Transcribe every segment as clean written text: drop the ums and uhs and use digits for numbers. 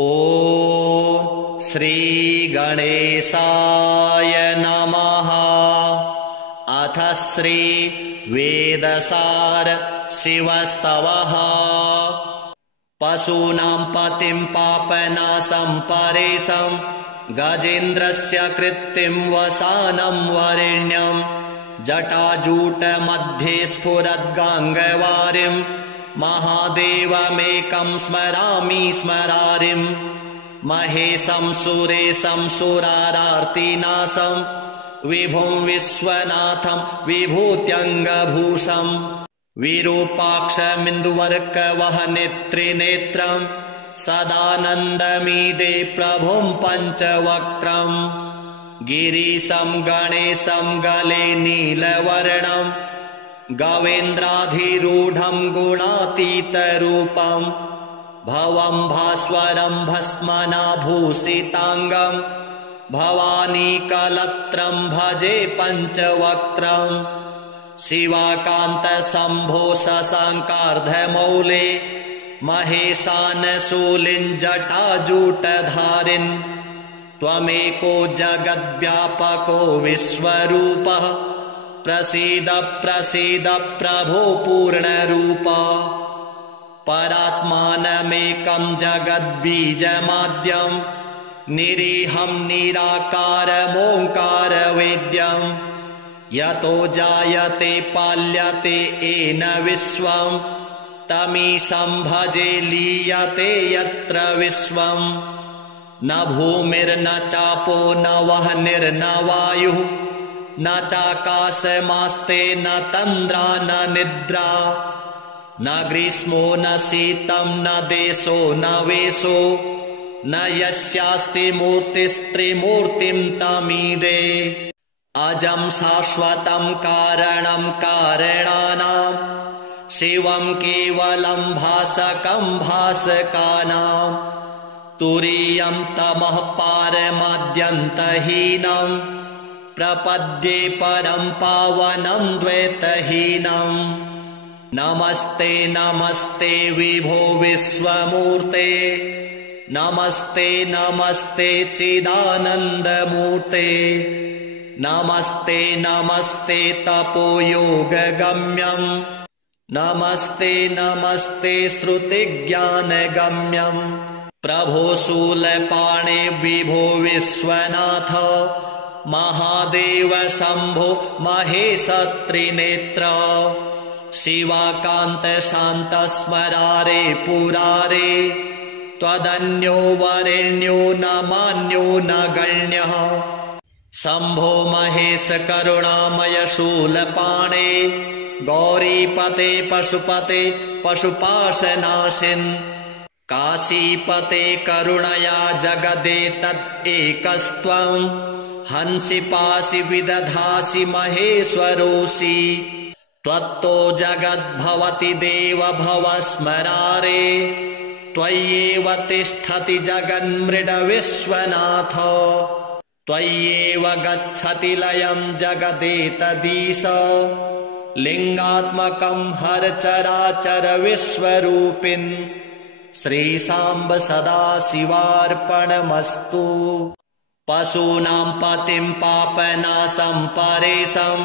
ॐ श्री गणेशाय नमः। अथ श्री वेदसार शिवस्तवः। पशूनां पतिं पापनाशं परेशं गजेन्द्रस्य कृत्तिं वसानं वरेण्यं जटाजूटमध्ये स्फुरद्गाङ्गवारिं महादेवमेकं स्मरामि स्मरारिं महेशं सुरेशं सुरारार्तिनाशं विभुं विश्वनाथं विभूत्यङ्गभूषं विरूपाक्षमिन्दुवर्कवहनेत्रिनेत्रं सदानन्दमीडे प्रभुं पञ्चवक्त्रं गिरीशं गणेशं गले नीलवर्णं गवेन्द्राधिरूढं गुणातीतरूपं भवं भास्वरं भस्मनाभूषिताङ्गं भवानीकलत्रं भजे पञ्चवक्त्रं शिवाकान्तशम्भो शशाङ्कार्धमौले महेशानशूलिं जटाजूटधारिन् त्वमेको जगद्व्यापको विश्वरूपः प्रसीद प्रसीद प्रभो पूर्णरूप परात्मानमेकं जगद्बीजमाद्यं निरीहं निराकारमोङ्कारवेद्यं यतो जायते पाल्यते येन विश्वं तमीशं भजे लीयते यत्र विश्वं न भूमिर्न चापो न वह्निर्न वायुः न चाकाशमास्ते न तन्द्रा न निद्रा न ग्रीष्मो न शीतं न देशो न वेशो न यस्यास्ति मूर्तिस्त्रिमूर्तिं तमीडे अजं शाश्वतं कारणं कारणानां शिवं केवलं भासकं भासकानां तुरीयं तमः पारमाद्यन्तहीनं प्रपद्ये परं पावनं द्वैतहीनं नमस्ते नमस्ते विभो विश्वमूर्ते नमस्ते नमस्ते चिदानन्दमूर्ते नमस्ते नमस्ते तपोयोगगम्यं नमस्ते नमस्ते श्रुतिज्ञानगम्यं प्रभो शूलपाणे विभो विश्वनाथ महादेव शम्भो महेश त्रिनेत्र शिवाकान्त शान्त स्मरारे पुरारे त्वदन्यो वरेण्यो न मान्यो न गण्यः शम्भो महेश करुणामय शूलपाणे गौरीपते पशुपते पशुपाशनाशिन् काशीपते करुणया जगदेतदेकस्त्वं हंसि पासि विदधासि महेश्वरोऽसि त्वत्तो जगद्भवति देव भव स्मरारे त्वय्येव तिष्ठति जगन्मृड त्वय्येव गच्छति लयं जगदेतदीश लिङ्गात्मकं हर चराचर विश्वरूपिन् श्रीशाम्ब सदाशिवार्पणमस्तु। पशूनां पतिं पापनाशं परेशं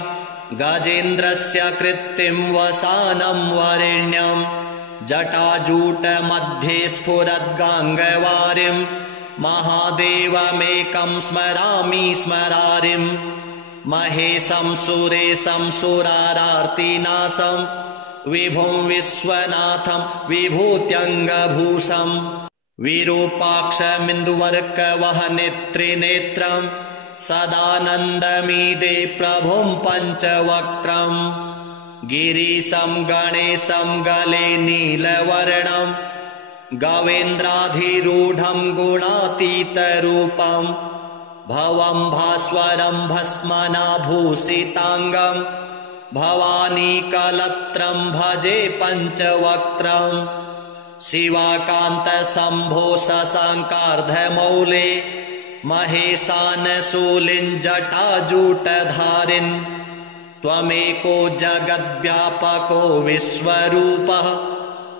गजेन्द्रस्य कृत्तिं वसानं वरेण्यं जटाजूटमध्ये स्फुरद्गाङ्गवारिं महादेवमेकं स्मरामि स्मरारिं महेशं सुरेशं सुरारार्तिनाशं विभुं विश्वनाथं विभूत्यङ्गभूषं विरूपाक्षमिन्दुवर्कवहनेत्रिनेत्रं सदानन्दमीडे प्रभुं पञ्चवक्त्रं गिरीशं गणेशं गले नीलवर्णं गवेन्द्राधिरूढं गुणातीतरूपं भवं भास्वरं भस्मनाभूषिताङ्गं भवानीकलत्रं भजे पञ्चवक्त्रं शिवाकान्तशम्भो शशाङ्कार्धमौले महेशानशूलिं जटाजूटधारिन् त्वमेको जगद्व्यापको विश्वरूपः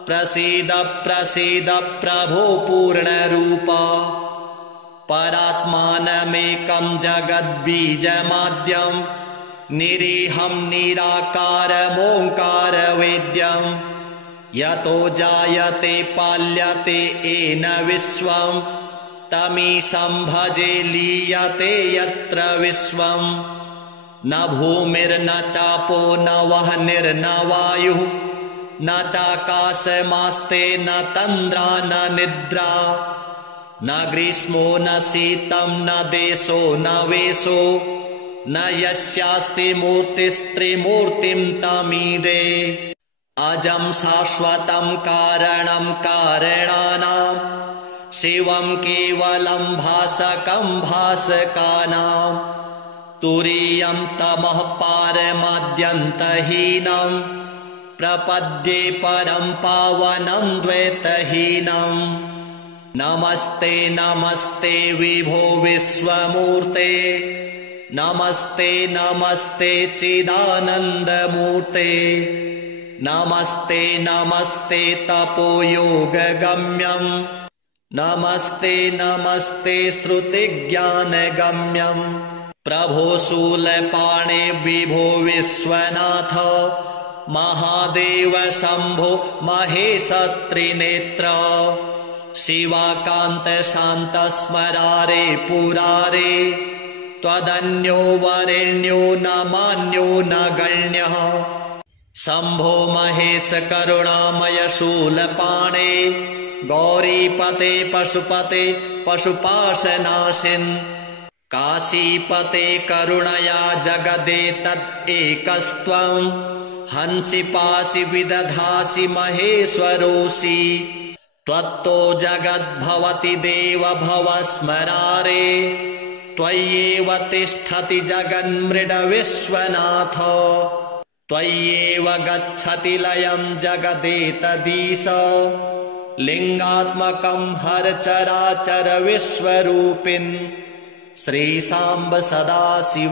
प्रसीद प्रसीद प्रभो पूर्णरूप परात्मानमेकं जगद्बीजमाद्यं निरीहं निराकारमोङ्कारवेद्यं यतो जायते पाल्यते येन विश्वं तमीशं भजे लीयते यत्र विश्वं न भूमिर्न चापो न वह्निर्न वायुः न चाकाशमास्ते न तन्द्रा न निद्रा न ग्रीष्मो न शीतं न देशो न वेशो न यस्यास्ति मूर्तिस्त्रिमूर्तिं तमीडे अजं शाश्वतं कारणं काరణानां शिवं केवलं भासकं भासकानां तुरीयं तमः पारमाद्यन्तहीनं प्रपद्ये परं पावनं द्वैतहीनं नमस्ते नमस्ते विभो विश्वमूर्ते नमस्ते नमस्ते चिदानन्दमूर्ते नमस्ते नमस्ते तपोयोगगम्यं नमस्ते नमस्ते श्रुतिज्ञानगम्यं प्रभो शूलपाणे विभो विश्वनाथ महादेव शम्भो महेश त्रिनेत्र शिवाकान्त शान्त स्मरारे पुरारे त्वदन्यो वरेण्यो न मान्यो न गण्यः शम्भो महेश करुणामय शूलपाणे गौरीपते पशुपते पशुपाशनाशिन् काशीपते करुणया जगदेतदेकस्त्वं हंसि पासि विदधासि महेश्वरोऽसि त्वत्तो जगद्भवति देव भव स्मरारे त्वय्येव तिष्ठति जगन्मृड विश्वनाथ त्वय्येव गच्छति लयं जगदेतदीश लिंगात्मकं हर चराचर विश्वरूपिन् श्रीशाम्ब सदाशिवार्पणमस्तु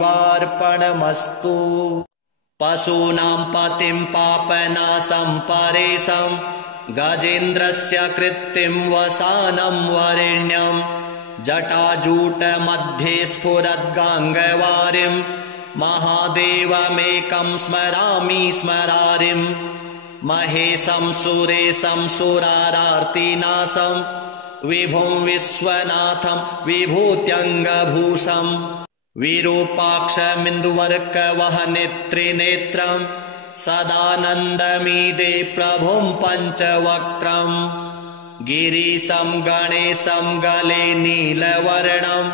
पशूनां पतिं पापनाशं परेशं गजेन्द्रस्य कृत्तिं वसानं वरेण्यं जटाजूटमध्ये स्फुरद्गाङ्गवारिं महादेवमेकं स्मरामि स्मरारिं महेशं सुरेशं सुरारार्तिनाशं विभुं विश्वनाथं विभूत्यङ्गभूषं विरूपाक्षमिन्दुवर्कवहनेत्रिनेत्रं सदानन्दमीडे प्रभुं पञ्चवक्त्रं गिरीशं गणेशं गले नीलवर्णं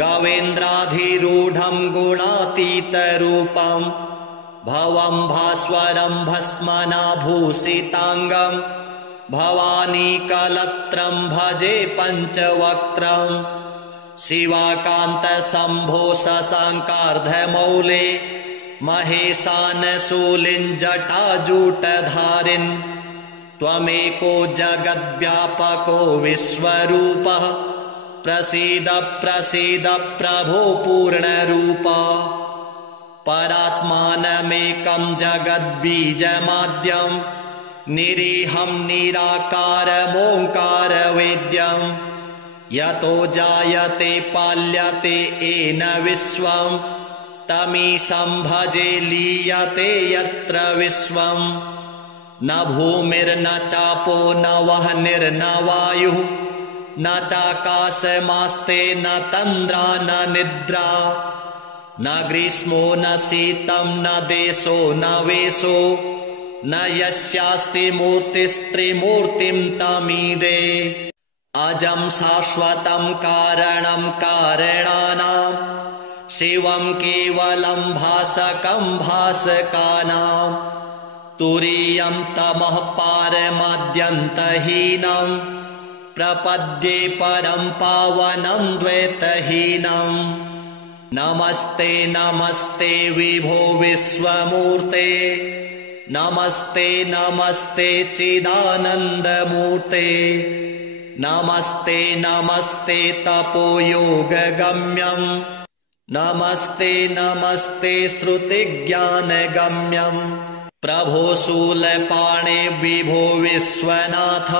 गवेन्द्राधिरूढं गुणातीतरूपं भवं भास्वरं भस्मनाभूषिताङ्गं भवानीकलत्रं भजे पञ्चवक्त्रं शिवाकान्तशम्भो शशाङ्कार्धमौले महेशानशूलिञ्जटाजूटधारिन् त्वमेको जगद्व्यापको विश्वरूपः प्रसीद प्रसीद प्रभो पूर्णरूप परात्मानमेकं जगद्बीजमाद्यं निरीहं निराकारमोङ्कारवेद्यं यतो जायते पाल्यते येन विश्वं तमीशं भजे लीयते यत्र विश्वं न भूमिर्न चापो न वह्निर्न वायुः न चाकाशमास्ते न तन्द्रा न निद्रा न ग्रीष्मो न शीतं न देशो न वेशो न यस्यास्ति मूर्तिस्त्रिमूर्तिं तमीडे अजं शाश्वतं कारणं काరణानां शिवं केवलं भासकं भासकानां तुरीयं तमः पारमाद्यन्तहीनं प्रपद्ये परं पावनं द्वैतहीनं नमस्ते नमस्ते विभो विश्वमूर्ते नमस्ते नमस्ते चिदानन्दमूर्ते नमस्ते नमस्ते तपोयोगगम्यं नमस्ते नमस्ते श्रुतिज्ञानगम्यं प्रभो शूलपाणे विभो विश्वनाथ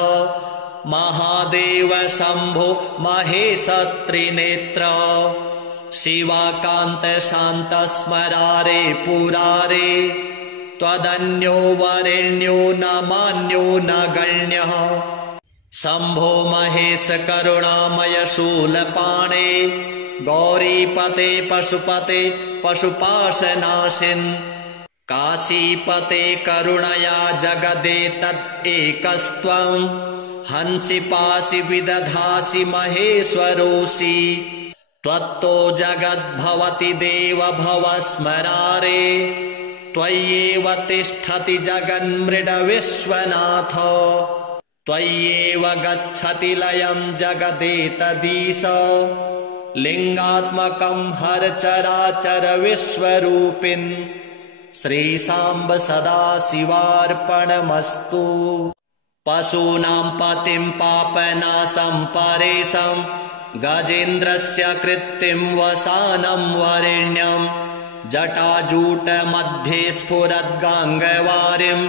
महादेव शंभो महेश त्रिनेत्र शिवाकान्त शान्त स्मरारे पुरारे त्वदन्यो वरेण्यो न मान्यो न गण्यः शंभो महेश करुणामय शूलपाणे गौरीपते पशुपते पशुपाशनाशिन् काशीपते करुणया जगदेतदेकस्त्वं हंसि पासि विदधासि महेश्वरोऽसि त्वत्तो जगद्भवति देव भव स्मरारे त्वय्येव तिष्ठति जगन्मृड विश्वनाथ त्वय्येव गच्छति लयं जगदेतदीश लिंगात्मकं हर चराचर विश्वरूपिन् श्रीशाम्ब सदाशिवार्पणमस्तु पशूनां पतिं पापनाशं परेशं गजेन्द्रस्य कृत्तिं वसानं वरेण्यं जटाजूटमध्ये स्फुरद्गाङ्गवारिं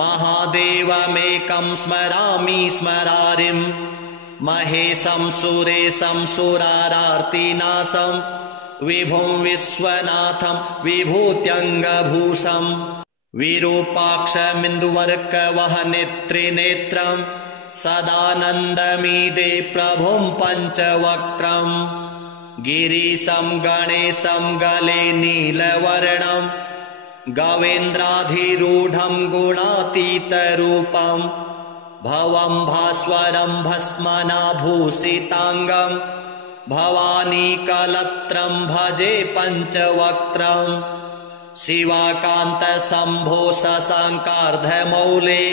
महादेवमेकं स्मरामि स्मरारिं महेशं सुरेशं सुरारार्तिनाशं विभुं विश्वनाथं विभूत्यङ्गभूषं विरूपाक्षमिन्दुवर्कवहनेत्रिनेत्रं सदानन्दमीडे प्रभुं पञ्चवक्त्रं गिरीशं गणेशं गले नीलवर्णं गवेन्द्राधिरूढं गुणातीतरूपं भवं भास्वरं भस्मनाभूषिताङ्गं भवानीकलत्रं भजे पञ्चवक्त्रं शिवाकान्त शंभो शशाङ्कार्धमौले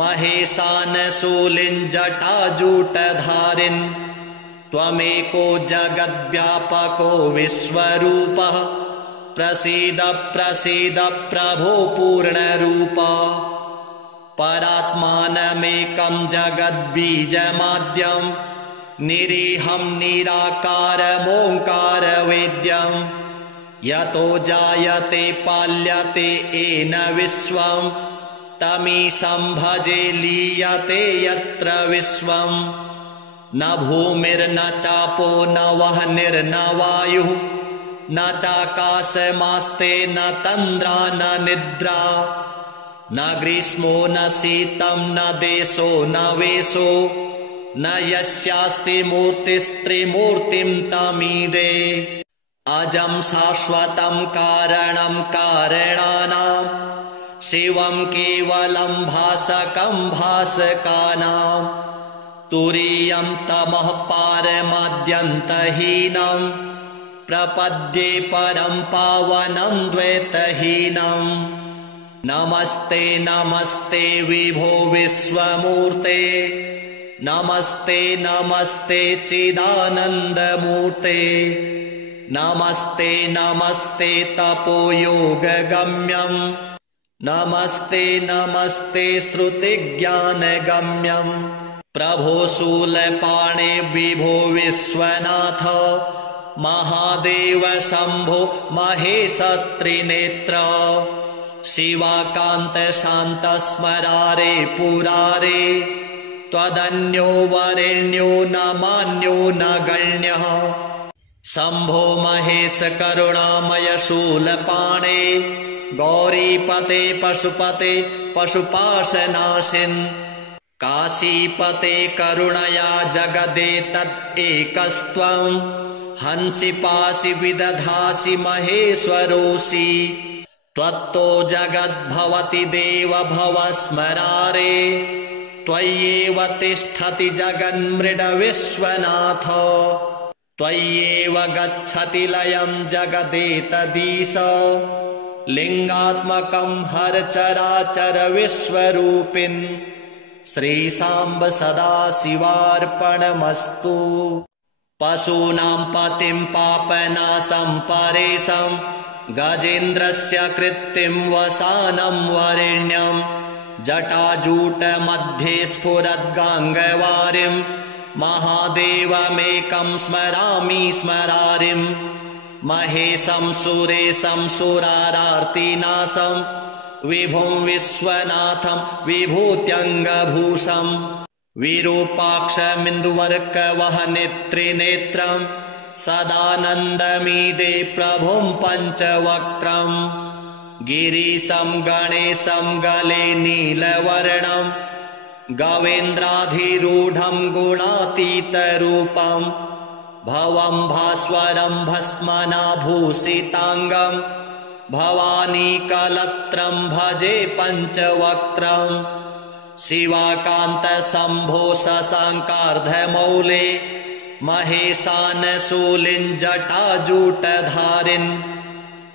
महेशानशूलिं जटाजूटधारिन् त्वमेको जगद्व्यापको विश्वरूपः प्रसीद प्रसीद प्रभो पूर्णरूप परात्मानमेकं जगद्बीजमाद्यं निरीहं निराकारमोङ्कारवेद्यं यतो जायते पाल्यते येन विश्वं तमीशं भजे लीयते यत्र विश्वं न भूमिर्न चापो न वह्निर्न वायुः न चाकाशमास्ते न तन्द्रा न निद्रा न ग्रीष्मो न शीतं न देशो न वेशो न यस्यास्ति मूर्तिस्त्रिमूर्तिं तमीडे अजं शाश्वतं कारणं कारणानां शिवं केवलं भासकं भासकानां तुरीयं तमः पारमाद्यन्तहीनं प्रपद्ये परं पावनं द्वैतहीनं नमस्ते नमस्ते विभो विश्वमूर्ते नमस्ते नमस्ते चिदानन्दमूर्ते नमस्ते नमस्ते तपोयोगगम्यं नमस्ते नमस्ते श्रुतिज्ञानगम्यं प्रभो शूलपाणे विभो विश्वनाथ महादेव शंभो महेश त्रिनेत्र शिवाकान्त शान्त स्मरारे पुरारे त्वदन्यो वरेण्यो न मान्यो न गण्यः शंभो महेश करुणामय शूलपाणे गौरीपते पशुपते पशुपाशनाशिन् काशीपते करुणया जगदेतदेकस्त्वं हंसि पासि विदधासि महेश्वरोऽसि त्वत्तो जगद्भवति देव भव स्मरारे त्वय्येव तिष्ठति जगन्मृड विश्वनाथ त्वय्येव गच्छति लयं जगदेतदीश लिंगात्मकं हर चराचर विश्वरूपिन् श्रीशाम्ब सदाशिवार्पणमस्तु पशूनां पतिं पापनाशं परेशं गजेन्द्रस्य कृत्तिं वसानं वरेण्यं जटाजूटमध्ये स्फुरद्गाङ्गवारिं महादेवमेकं स्मरामि स्मरारिं महेशं सुरेशं सुरारार्तिनाशं विभुं विश्वनाथं विभूत्यङ्गभूषं विरूपाक्षमिन्दुवर्कवहनेत्रिनेत्रं सदानन्दमीडे प्रभुं पञ्चवक्त्रं गिरीशं गणेशं गले नीलवर्णं गवेन्द्राधिरूढं गुणातीतरूपं भवं भास्वरं भस्मनाभूषिताङ्गं भवानीकलत्रं भजे पञ्चवक्त्रं शिवाकान्तशम्भो शशाङ्कार्धमौले महेशानशूलिञ्जटाजूटधारिन्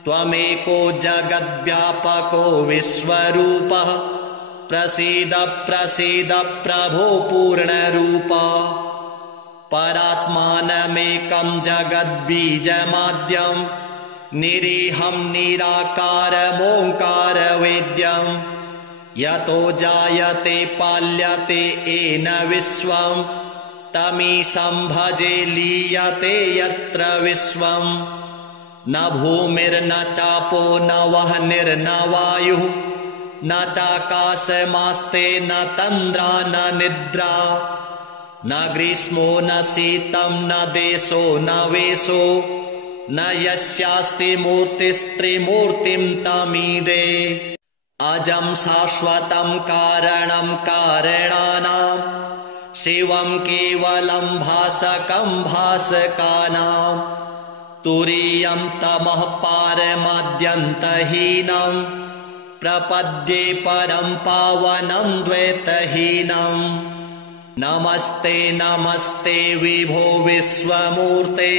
त्वमेको जगद्व्यापको विश्वरूपः प्रसीद प्रसीद प्रभो पूर्णरूप परात्मानमेकं जगद्बीजमाद्यं निरीहं निराकारमोङ्कारवेद्यं यतो जायते पाल्यते येन विश्वं तमीशं भजे लीयते यत्र विश्वं न भूमिर्न चापो न वह्निर्न वायुः न चाकाशमास्ते न तन्द्रा न निद्रा न ग्रीष्मो न शीतं न देशो न वेशो न यस्यास्ति मूर्तिस्त्रिमूर्तिं तमीडे अजं शाश्वतं कारणं कारणानां शिवं केवलं भासकं भासकानां तुरीयं तमः पारमाद्यन्तहीनं प्रपद्ये परं पावनं द्वैतहीनं नमस्ते नमस्ते विभो विश्वमूर्ते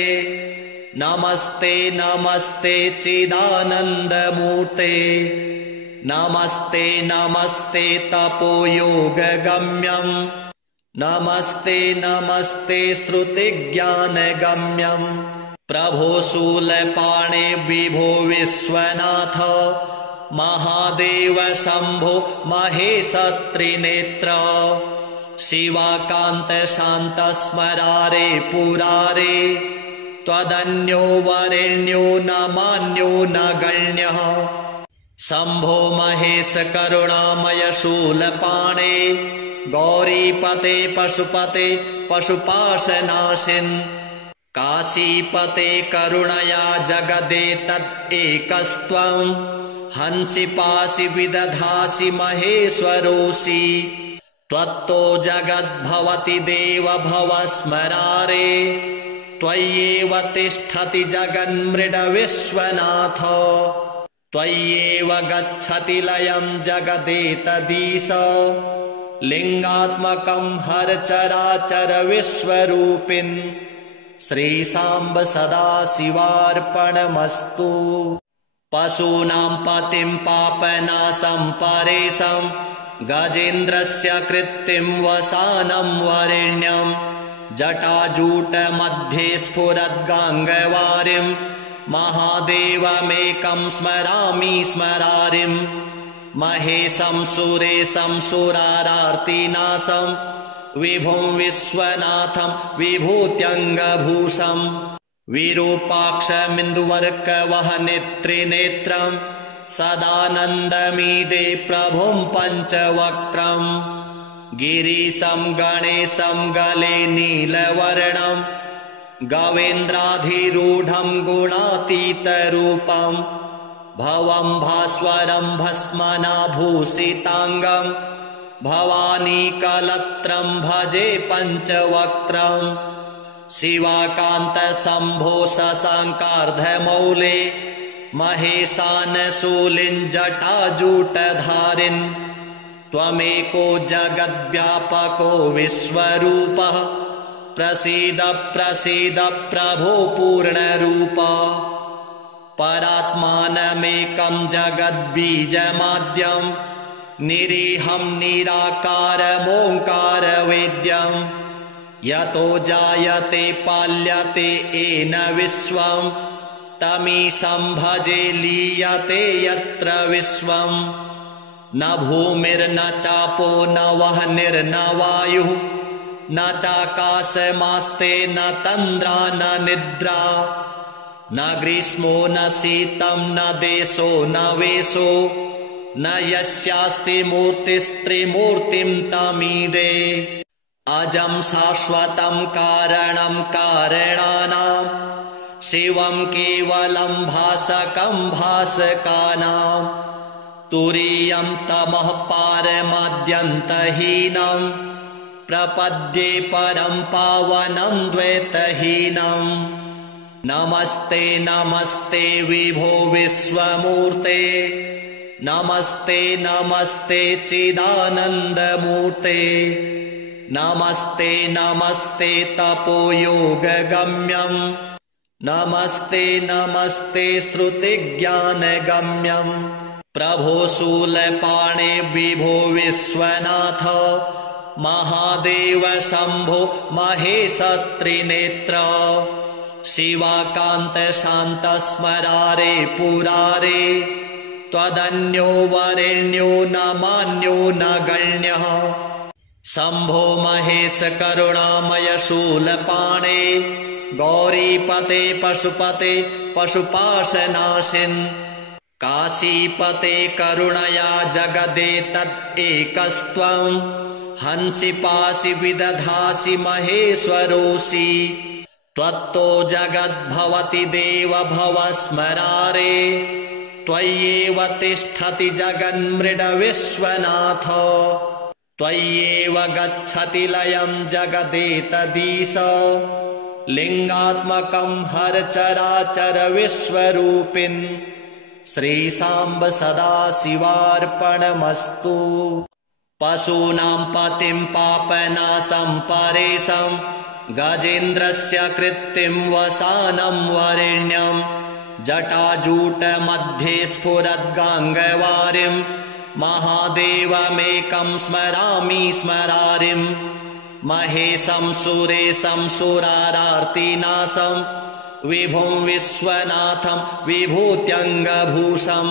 नमस्ते नमस्ते चिदानन्दमूर्ते नमस्ते नमस्ते तपोयोगगम्यं नमस्ते नमस्ते श्रुतिज्ञानगम्यं प्रभो शूलपाणे विभो विश्वनाथ महादेव शम्भो महेश त्रिनेत्र शिवाकान्त शान्त स्मरारे पुरारे त्वदन्यो वरेण्यो न मान्यो न गण्यः शम्भो महेश करुणामय शूलपाणे गौरीपते पशुपते पशुपाशनाशिन् काशीपते करुणया जगदेतदेकस्त्वं हंसि पासि विदधासि महेश्वरोऽसि त्वत्तो जगद्भवति देव भव स्मरारे त्वय्येव तिष्ठति जगन्मृड त्वय्येव गच्छति लयं जगदेतदीश लिंगात्मकं हर चराचर विश्वरूपिन् श्रीशाम्ब सदाशिवार्पणमस्तु पशूनां पतिं पापनाशं परेशं गजेन्द्रस्य कृत्तिं वसानं वरेण्यं जटाजूटमध्ये स्फुरद्गाङ्गवारिं महादेवमेकं स्मरामि स्मरारिं महेशं सुरेशं सुरारार्तिनाशं विभुं विश्वनाथं विभूत्यङ्गभूषं विरूपाक्षमिन्दुवर्कवहनेत्रिनेत्रं सदानन्दमीडे प्रभुं पञ्चवक्त्रं गिरीशं गणेशं गले नीलवर्णं गवेन्द्राधिरूढं गुणातीतरूपं भवं भास्वरं भस्मनाभूषिताङ्गं भवानीकलत्रं भजे पञ्चवक्त्रं शिवाकान्तशम्भो शशाङ्कार्धमौले महेशानशूलिञ्जटाजूटधारिन् त्वमेको जगद्व्यापको विश्वरूपः प्रसीद प्रसीद प्रभो पूर्णरूप परात्मानमेकं जगद्बीजमाद्यं निरीहं निराकारमोङ्कारवेद्यं यतो जायते पाल्यते येन विश्वं तमीशं भजे लीयते यत्र विश्वं न भूमिर्न चापो न वह्निर्न वायुः न चाकाशमास्ते न तन्द्रा न निद्रा न ग्रीष्मो न शीतं न देशो न वेशो न यस्यास्ति मूर्तिस्त्रिमूर्तिं तमीडे अजं शाश्वतं कारणं कारणानां शिवं केवलं भासकं भासकानां तुरीयं तमः पारमाद्यन्तहीनं प्रपद्ये परं पावनं द्वैतहीनं नमस्ते नमस्ते विभो विश्वमूर्ते नमस्ते नमस्ते चिदानन्दमूर्ते नमस्ते नमस्ते तपोयोगगम्यं नमस्ते नमस्ते श्रुतिज्ञानगम्यं प्रभो शूलपाणे विभो विश्वनाथ महादेव शम्भो महेश त्रिनेत्र शिवाकान्त शान्त स्मरारे पुरारे त्वदन्यो वरेण्यो न मान्यो न गण्यः शम्भो महेश करुणामय शूलपाणे गौरीपते पशुपते पशुपाशनाशिन् काशीपते करुणया जगदेतदेकस्त्वं हंसि पासि विदधासि महेश्वरोऽसि त्वत्तो जगद्भवति देव भव स्मरारे त्वय्येव तिष्ठति जगन्मृडविश्वनाथ त्वय्येव गच्छति लयं जगदेतदीश लिंगात्मकं हर चराचर विश्वरूपिन् श्रीशाम्ब सदाशिवार्पणमस्तु पशूनां पतिं पापनाशं परेशं गजेन्द्रस्य कृत्तिं वसानं वरेण्यं जटाजूटमध्ये स्फुरद्गाङ्गवारिं महादेवमेकं स्मरामि स्मरारिं महेशं सुरेशं सुरारार्तिनाशं विभुं विश्वनाथं विभूत्यङ्गभूषं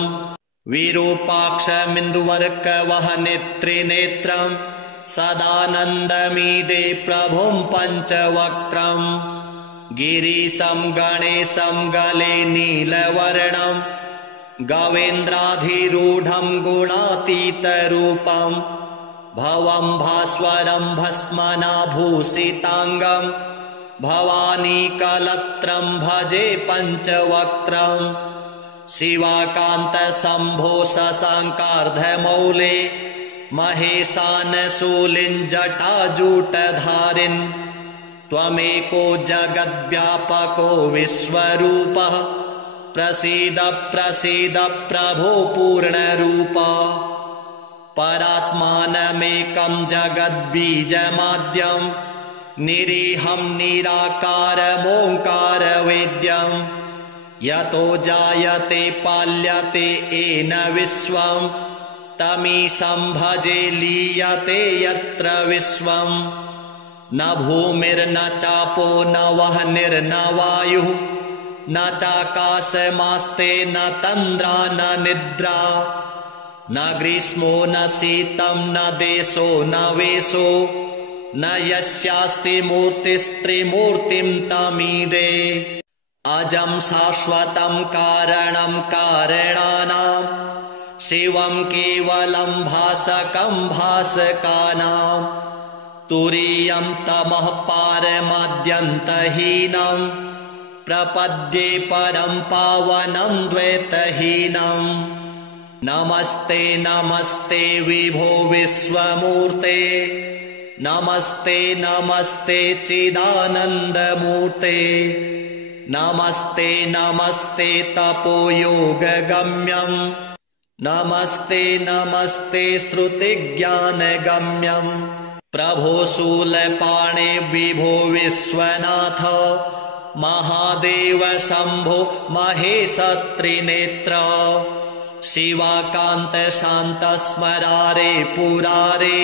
विरूपाक्षमिन्दुवर्कवहनेत्रिनेत्रं सदानन्दमीडे प्रभुं पञ्चवक्त्रं गिरीशं गणेशं गले नीलवर्णं गवेन्द्राधिरूढं गुणातीतरूपं भवं भास्वरं भस्मनाभूषिताङ्गं भवानीकलत्रं भजे पञ्चवक्त्रं शिवाकान्त शम्भो शशाङ्कार्धमौले महेशानशूलिञ्जटाजूटधारिन् त्वमेको जगद्व्यापको विश्वरूपः प्रसीद प्रसीद प्रभो पूर्णरूप परात्मानमेकं जगद्बीजमाद्यं निरीहं निराकारमोङ्कारवेद्यं यतो जायते पाल्यते येन विश्वं तमीशं भजे लीयते यत्र विश्वं न भूमिर्न चापो न वह्निर्न वायुः न चाकाशमास्ते न तन्द्रा न निद्रा न ग्रीष्मो न शीतं न देशो न वेशो न यस्यास्ति मूर्तिस्त्रिमूर्तिं तमीडे अजं शाश्वतं कारणं कारणानां शिवं केवलं भासकं भासकानां तुरीयं तमः पारमाद्यन्तहीनं प्रपद्ये परं पावनं द्वैतहीनं नमस्ते नमस्ते विभो विश्वमूर्ते नमस्ते नमस्ते चिदानन्दमूर्ते नमस्ते नमस्ते तपोयोगगम्यं नमस्ते नमस्ते श्रुतिज्ञानगम्यं प्रभो शूलपाणे विभो विश्वनाथ महादेव शम्भो महेश त्रिनेत्र शिवाकान्त शान्त स्मरारे पुरारे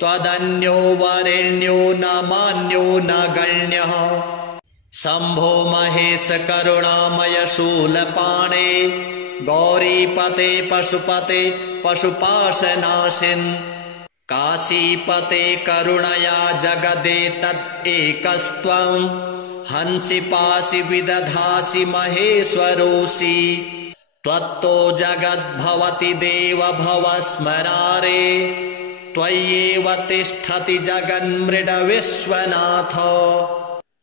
त्वदन्यो वरेण्यो न मान्यो न गण्यः शम्भो महेश करुणामय शूलपाणे गौरीपते पशुपते पशुपाशनाशिन् काशीपते करुणया जगदेतदेकस्त्वं हंसि पासि विदधासि महेश्वरोऽसि त्वत्तो जगद्भवति देव भव स्मरारे त्वय्येव तिष्ठति जगन्मृडविश्वनाथ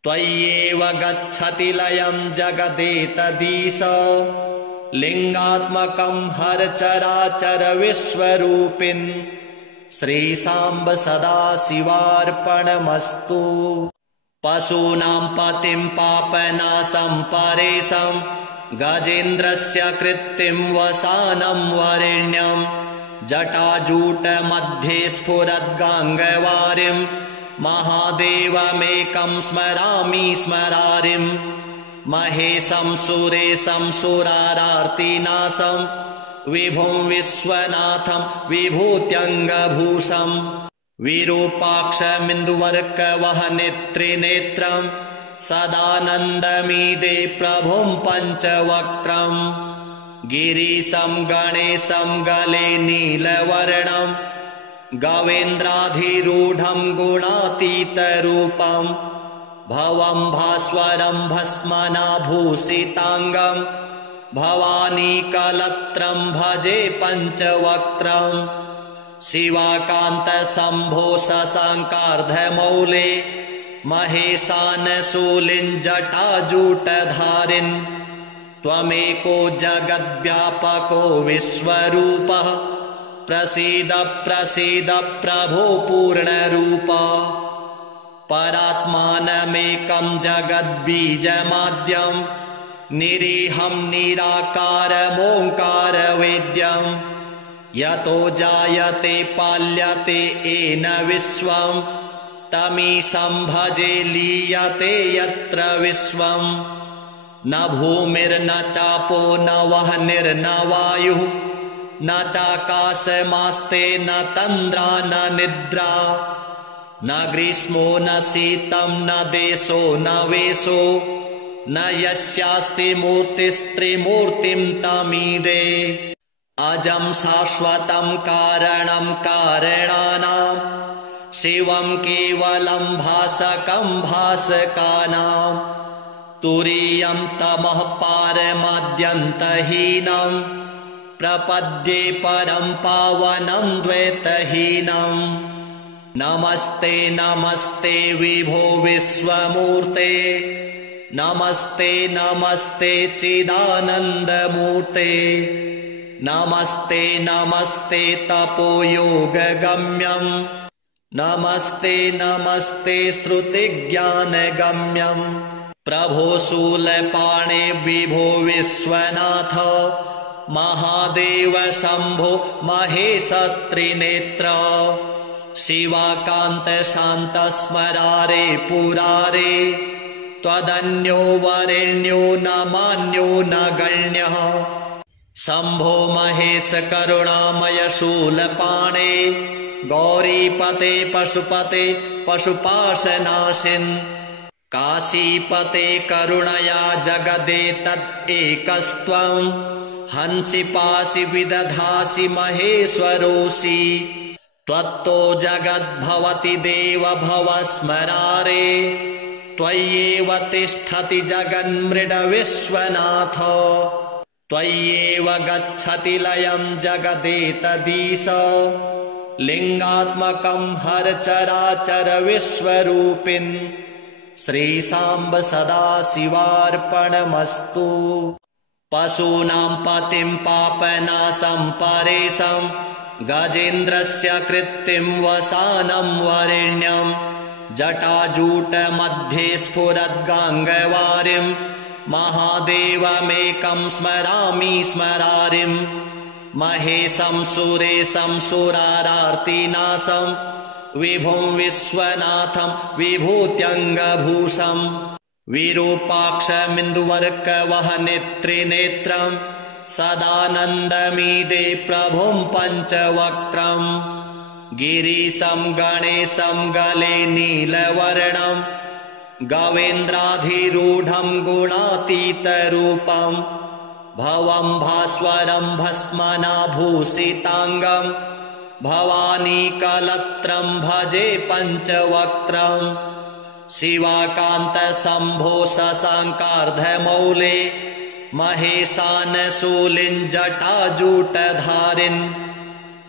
त्वय्येव गच्छति लयं जगदेतदीश लिंगात्मकं हर चराचर विश्वरूपिन् श्रीसाम्ब सदाशिवार्पणमस्तु। पशूनां पतिं पापनाशं परेशं गजेन्द्रस्य कृत्तिं वसानं वरेण्यं जटाजूटमध्ये स्फुरद्गाङ्गवारिं महादेवमेकं स्मरामि स्मरारिं महेशं सुरेशं सुरारार्तिनाशं विभुं विश्वनाथं विभूत्यङ्गभूषं विरूपाक्षमिन्दुवर्कवहनेत्रिनेत्रं सदानन्दमीडे प्रभुं पञ्चवक्त्रं गिरीशं गणेशं गले नीलवर्णं गवेन्द्राधिरूढं गुणातीतरूपं भवं भास्वरं भस्मनाभूषिताङ्गं भवानीकलत्रं भजे पञ्चवक्त्रं शिवाकान्तशम्भो शशाङ्कार्धमौले महेशानशूलिञ्जटाजूटधारिन् त्वमेको जगद्व्यापको विश्वरूपः प्रसीद प्रसीद प्रभो पूर्णरूप परात्मानमेकं जगद्बीजमाद्यं निरीहं निराकारमोङ्कारवेद्यं यतो जायते पाल्यते येन विश्वं तमीशं भजे लीयते यत्र विश्वं न भूमिर्न चापो न वह्निर्न वायुः न चाकाशमास्ते न तन्द्रा न निद्रा न ग्रीष्मो न शीतं न देशो न वेशो न यस्यास्ति मूर्तिस्त्रिमूर्तिं तमीडे अजं शाश्वतं कारणं कारणानां शिवं केवलं भासकं भासकानां तुरीयं तमः पारमाद्यन्तहीनं प्रपद्ये परं पावनं द्वैतहीनं नमस्ते नमस्ते विभो विश्वमूर्ते नमस्ते नमस्ते चिदानन्दमूर्ते नमस्ते नमस्ते तपोयोगगम्यं नमस्ते नमस्ते श्रुतिज्ञानगम्यं प्रभो शूलपाणे विभो विश्वनाथ महादेव शम्भो महेश त्रिनेत्र शिवाकान्त शान्त स्मरारे पुरारे त्वदन्यो वरेण्यो न मान्यो न गण्यः शम्भो महेश करुणामय शूलपाणे गौरीपते पशुपते पशुपाशनाशिन् काशीपते करुणया जगदेतदेकस्त्वं हंसि पासि विदधासि महेश्वरोऽसि त्वत्तो जगद्भवति देव भव स्मरारे त्वय्येव तिष्ठति जगन्मृडविश्वनाथ त्वय्येव गच्छति लयं जगदेतदीश लिंगात्मकं हर चराचर विश्वरूपिन् श्रीसाम्ब सदाशिवार्पणमस्तु। पशूनां पतिं पापनाशं परेशं गजेन्द्रस्य कृत्तिं वसानं वरेण्यं जटाजूटमध्ये स्फुरद्गाङ्गवारिं महादेवमेकं स्मरामि स्मरारिं महेशं सुरेशं सुरारार्तिनाशं विभुं विश्वनाथं विभूत्यङ्गभूषं विरूपाक्षमिन्दुवर्कवहनेत्रिनेत्रं सदानन्दमीडे प्रभुं पञ्चवक्त्रं गिरीशं गणेशं गले नीलवर्णं गवेन्द्राधिरूढं गुणातीतरूपं भवं भास्वरं भस्मनाभूषिताङ्गं भवानीकलत्रं भजे पञ्चवक्त्रं शिवाकान्तशम्भो शशाङ्कार्धमौले महेशानशूलिञ्जटाजूटधारिन्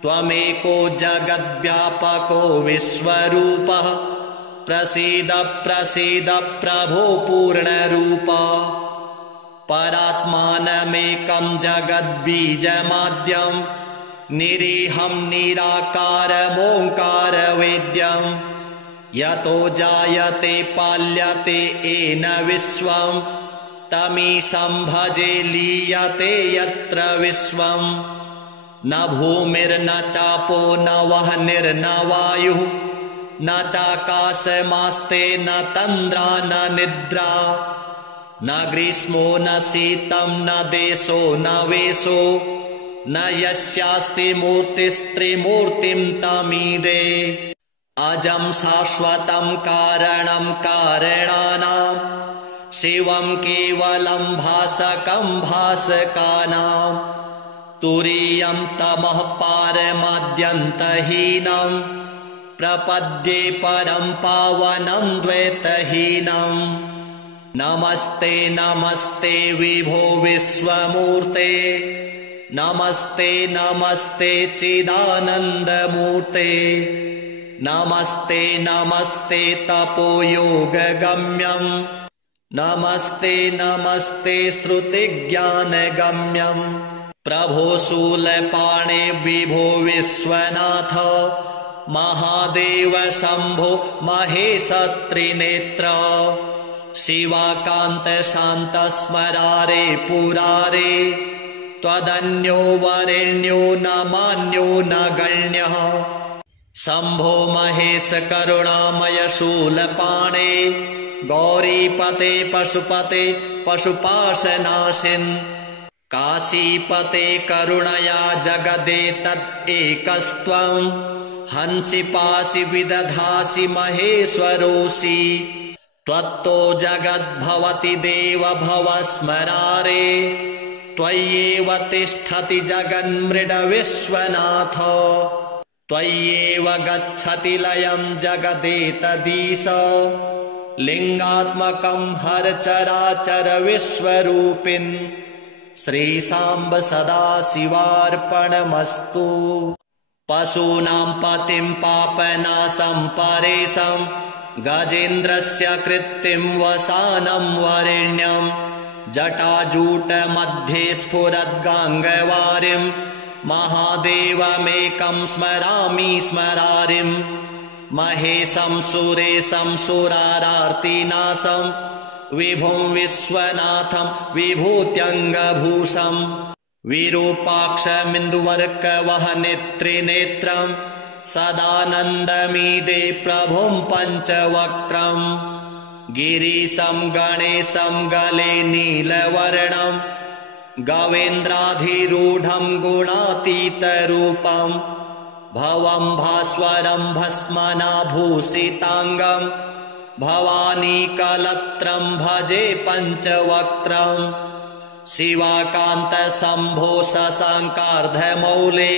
त्वमेको जगद्व्यापको विश्वरूपः प्रसीद प्रसीद प्रभो पूर्णरूप परात्मानमेकं जगद्बीजमाद्यं निरीहं निराकारमोङ्कारवेद्यं यतो जायते पाल्यते येन विश्वं तमीशं भजे लीयते यत्र विश्वं न भूमिर्न चापो न वह्निर्न वायुः न चाकाशमास्ते न तन्द्रा न निद्रा न ग्रीष्मो न शीतं न देशो न वेशो न यस्यास्ति मूर्तिस्त्रिमूर्तिं तमीडे अजं शाश्वतं कारणं कारणानां शिवं केवलं भासकं भासकानां तुरीयं तमः पारमाद्यन्तहीनं प्रपद्ये परं पावनं द्वैतहीनं नमस्ते नमस्ते विभो विश्वमूर्ते नमस्ते नमस्ते चिदानन्दमूर्ते नमस्ते नमस्ते तपोयोगगम्यं नमस्ते नमस्ते श्रुतिज्ञानगम्यं प्रभो शूलपाणे विभो विश्वनाथ महादेव शम्भो महेश त्रिनेत्र शिवाकान्त शान्त स्मरारे पुरारे त्वदन्यो वरेण्यो न मान्यो न गण्यः शम्भो महेश करुणामय शूलपाणे गौरीपते पशुपते पशुपाशनाशिन् काशीपते करुणया जगदेतत् एकस्त्वं हंसि पासि विदधासि महेश्वरोऽसि त्वत्तो जगद्भवति देव भव स्मरारे त्वय्येव तिष्ठति जगन्मृड विश्वनाथ त्वय्येव गच्छति लयं जगदेतदीश लिंगात्मकं हर चराचर विश्वरूपिन् श्रीशाम्ब सदाशिवार्पणमस्तु पशूनां पतिं पापनाशं परेशं गजेन्द्रस्य कृत्तिं वसानं वरेण्यं जटाजूटमध्ये स्फुरद्गाङ्गवारिं महादेवमेकं स्मरामि स्मरारिं महेशं सुरेशं सुरारार्तिनाशं विभुं विश्वनाथं विभूत्यङ्गभूषं विरूपाक्षमिन्दुवर्कवहनेत्रिनेत्रं सदानन्दमीडे प्रभुं पञ्चवक्त्रं गिरीशं गणेशं गले नीलवर्णं गवेन्द्राधिरूढं गुणातीतरूपं भवं भास्वरं भस्मनाभूषिताङ्गं भवानीकलत्रं भजे पञ्चवक्त्रं शिवाकान्त शम्भो शशाङ्कार्धमौले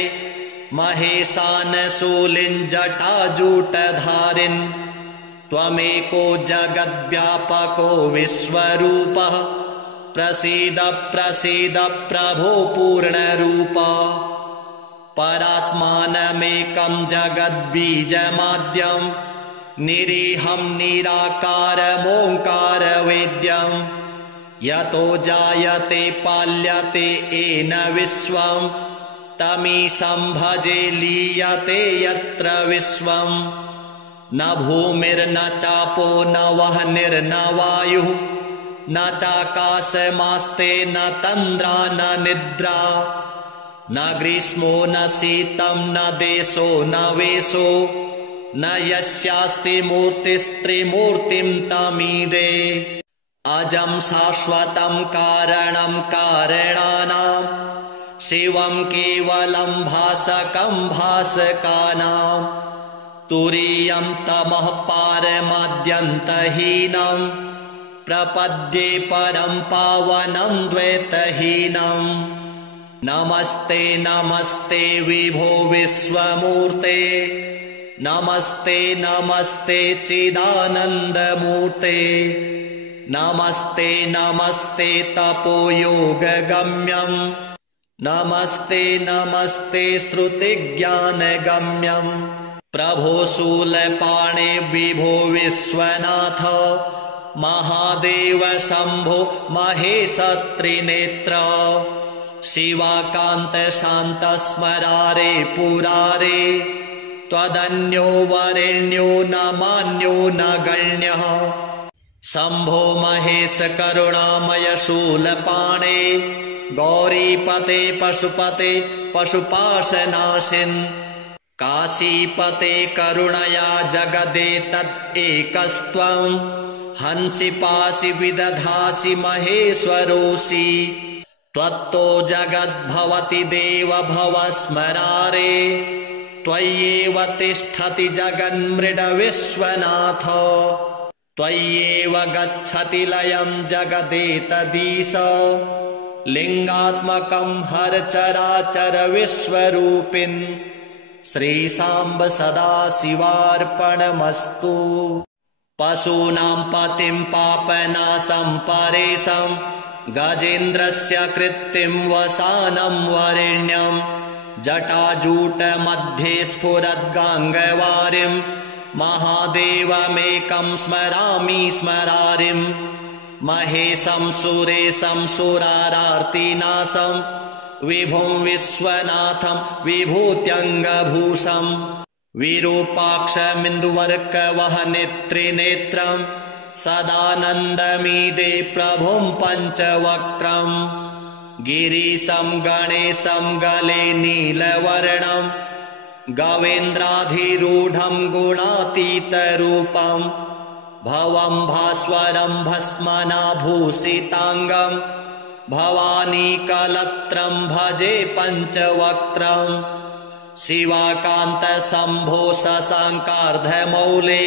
महेशानशूलिञ्जटाजूटधारिन् त्वमेको जगद्व्यापको विश्वरूपः प्रसीद प्रसीद प्रभो पूर्णरूप परात्मानमेकं जगद्बीजमाद्यं निरीहं निराकारमोङ्कारवेद्यं यतो जायते पाल्यते येन विश्वं तमीशं भजे लीयते यत्र विश्वं न भूमिर्न चापो न वह्निर्न वायुः न चाकाशमास्ते न तन्द्रा न निद्रा न ग्रीष्मो न शीतं न देशो न वेशो न यस्यास्ति मूर्तिस्त्रिमूर्तिं तमीडे अजं शाश्वतं कारणं कारणानां शिवं केवलं भासकं भासकानां तुरीयं तमः पारमाद्यन्तहीनं प्रपद्ये परं पावनं द्वैतहीनं नमस्ते नमस्ते विभो विश्वमूर्ते नमस्ते नमस्ते चिदानन्दमूर्ते नमस्ते नमस्ते तपोयोगगम्यं नमस्ते नमस्ते श्रुतिज्ञानगम्यं प्रभो शूलपाणे विभो विश्वनाथ महादेव शम्भो महेश त्रिनेत्र शिवाकान्त शान्त स्मरारे पुरारे त्वदन्यो वरेण्यो न मान्यो न गण्यः शम्भो महेश करुणामय शूलपाणे गौरीपते पशुपते पशुपाशनाशिन् काशीपते करुणया जगदेतदेकस्त्वं हंसि पासि विदधासि महेश्वरोऽसि त्वत्तो जगद्भवति देव भव स्मरारे त्वय्येव तिष्ठति जगन्मृड विश्वनाथ त्वय्येव गच्छति लयं जगदेतदीश लिंगात्मकं हर चराचर विश्वरूपिन् श्रीशाम्ब सदाशिवार्पणमस्तु पशूनां पतिं पापनाशं परेशं गजेन्द्रस्य कृत्तिं वसानं वरेण्यं जटाजूटमध्ये स्फुरद्गाङ्गवारिं महादेवमेकं स्मरामि स्मरारिं महेशं सुरेशं सुरारार्तिनाशं विभुं विश्वनाथं विभूत्यङ्गभूषं विरूपाक्षमिन्दुवर्कवहनेत्रिनेत्रं सदानन्दमीडे प्रभुं पञ्चवक्त्रं गिरीशं गणेशं गले नीलवर्णं गवेन्द्राधिरूढं गुणातीतरूपं भवं भास्वरं भस्मनाभूषिताङ्गं भवानीकलत्रं भजे पञ्चवक्त्रं शिवाकान्त शम्भो शशाङ्कार्धमौले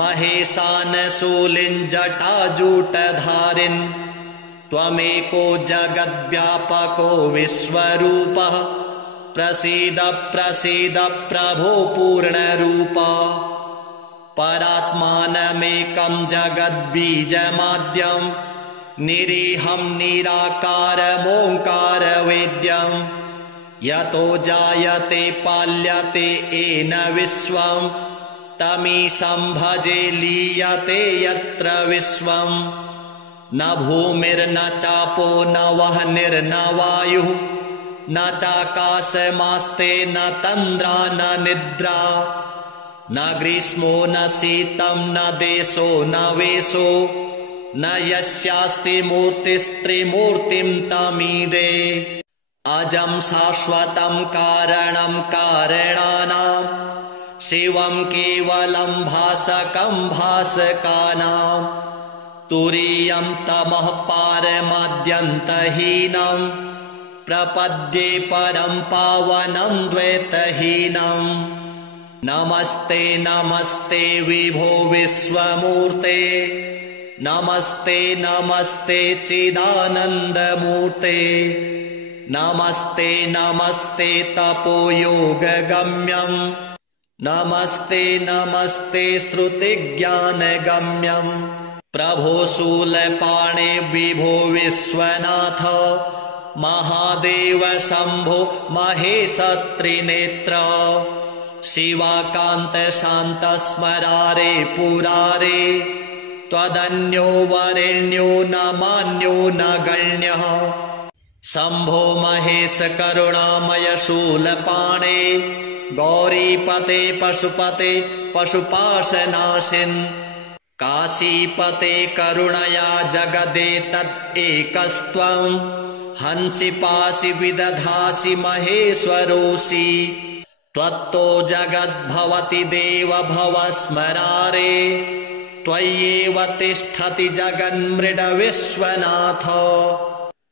महेशानशूलिं जटाजूटधारिन् त्वमेको जगद्व्यापको विश्वरूपः प्रसीद प्रसीद प्रभो पूर्णरूप परात्मानमेकं जगद्बीजमाद्यं निरीहं निराकारमोङ्कारवेद्यं यतो जायते पाल्यते येन विश्वं तमीशं भजे लीयते यत्र विश्वं न भूमिर्न चापो न वह्निर्न वायुः न चाकाशमास्ते न तन्द्रा न निद्रा न ग्रीष्मो न शीतं न देशो न वेशो न यस्यास्ति मूर्तिस्त्रिमूर्तिं तमीडे अजं शाश्वतं कारणं कारणानां शिवं केवलं भासकं भासकानां तुरीयं तमः पारमाद्यन्तहीनं प्रपद्ये परं पावनं द्वैतहीनं नमस्ते नमस्ते विभो विश्वमूर्ते नमस्ते नमस्ते चिदानन्दमूर्ते नमस्ते नमस्ते तपोयोगगम्यं नमस्ते नमस्ते श्रुतिज्ञानगम्यं प्रभो शूलपाणे विभो विश्वनाथ महादेव शम्भो महेश त्रिनेत्र शिवाकान्त शान्त स्मरारे पुरारे त्वदन्यो वरेण्यो न मान्यो न गण्यः शम्भो महेश करुणामय शूलपाणे गौरीपते पशुपते पशुपाशनाशिन् काशीपते करुणया जगदेतदेकस्त्वं हंसि पासि विदधासि महेश्वरोऽसि त्वत्तो जगद्भवति देव भव स्मरारे त्वय्येव तिष्ठति जगन्मृड विश्वनाथ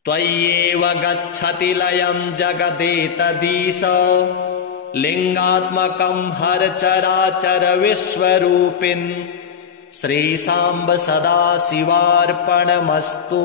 त्वय्येव गच्छति लयं जगदेतदीश लिंगात्मकं हर चराचर विश्वरूपिन् श्रीशाम्ब सदाशिवार्पणमस्तु।